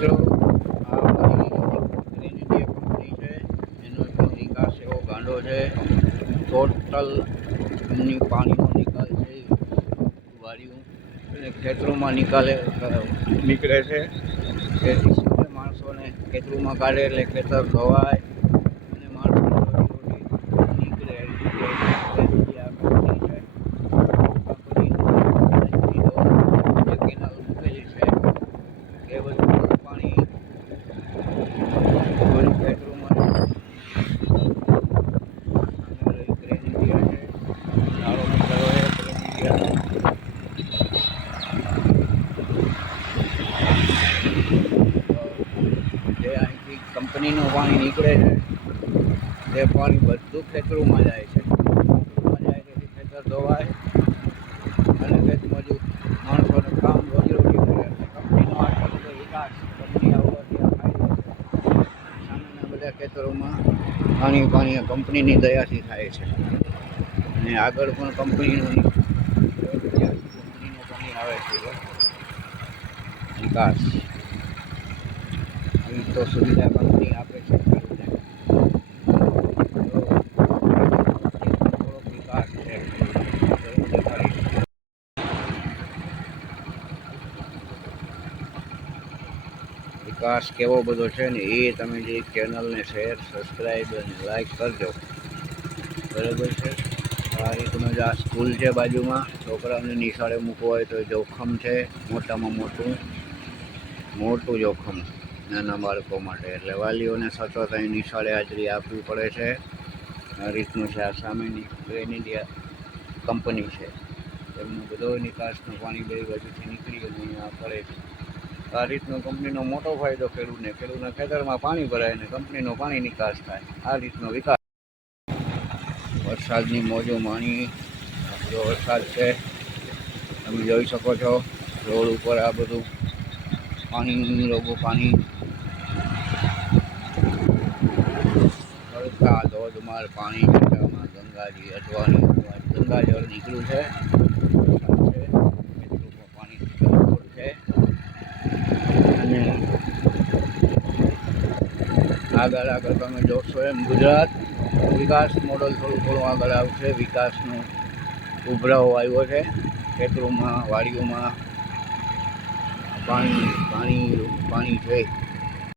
મિત્રો, આ અમારી ગ્રીન ઇન્ડિયા કંપની છે. એનો જો નિકાસ એવો ગાંડો છે. ટોટલ એમની પાણીનો નિકાલ છે વાડીઓ અને ખેતરોમાં નીકળે છે. જેથી માણસોને ખેતરોમાં કાઢે એટલે ખેતર ધોવાય અને માણસોને રોજી નીકળે. આ કંપની છે. જે કેનાલ મૂકેલી છે એ બધું પાણી ખેતરોમાં ગ્રીન ઇન્ડિયા છે. સારો મિત્રો છે ગ્રીન ઇન્ડિયાનો. જે અહીંથી કંપનીનું પાણી નીકળે છે તે પાણી બધું ખેતરોમાં જાય છે. તેથી ખેતર ધોવાય અને ખેતમજૂર માણસોને કામ રોજીરોટી મળે. કંપનીનો આટલો બધો વિકાસ, કંપની આવવાથી આ ફાયદો છે. સામેના બધા ખેતરોમાં પાણી કંપનીની દયાથી થાય છે અને આગળ પણ કંપનીનું પાણી આવે છે. વિકાસ આવી તો સુવિધા કંપની આપે છે. થોડોક વિકાસ છે. વિકાસ કેવો બધો છે ને એ તમે જે ચેનલને શેર, સબસ્ક્રાઈબ અને લાઈક કરજો. બરાબર છે. આ રીતનું જ આ સ્કૂલ છે બાજુમાં. છોકરાઓને નિશાળે મૂકવો હોય તો જોખમ છે. મોટામાં મોટું જોખમ નાના બાળકો માટે. એટલે વાલીઓને સતત અહીં નિશાળે હાજરી આપવી પડે છે. આ રીતનું છે. આ સામેની ગ્રીન ઇન્ડિયા કંપની છે. એમનો બધો નિકાસનું પાણી બે બાજુથી નીકળી અને અહીંયા પડે છે. આ રીતનો કંપનીનો મોટો ફાયદો ખેડૂતના ખેતરમાં પાણી ભરાય અને કંપનીનો પાણી નિકાસ થાય. આ રીતનો વિકાસ. વરસાદની મોજો માણી. જો વરસાદ છે તમે જોઈ શકો છો. રોડ ઉપર આ બધું પાણી હળકા ધોધમાર પાણી છે. આમાં ગંગાજી અટવાની ગંગાજળ નીકળ્યું છે. પાણી છે અને આગળ તમે જોશો એમ ગુજરાત વિકાસ મોડલ થોડું આગળ આવશે. વિકાસનો ઉભરાવો આવ્યો છે. ખેતરોમાં વાડીઓમાં પાણી છે.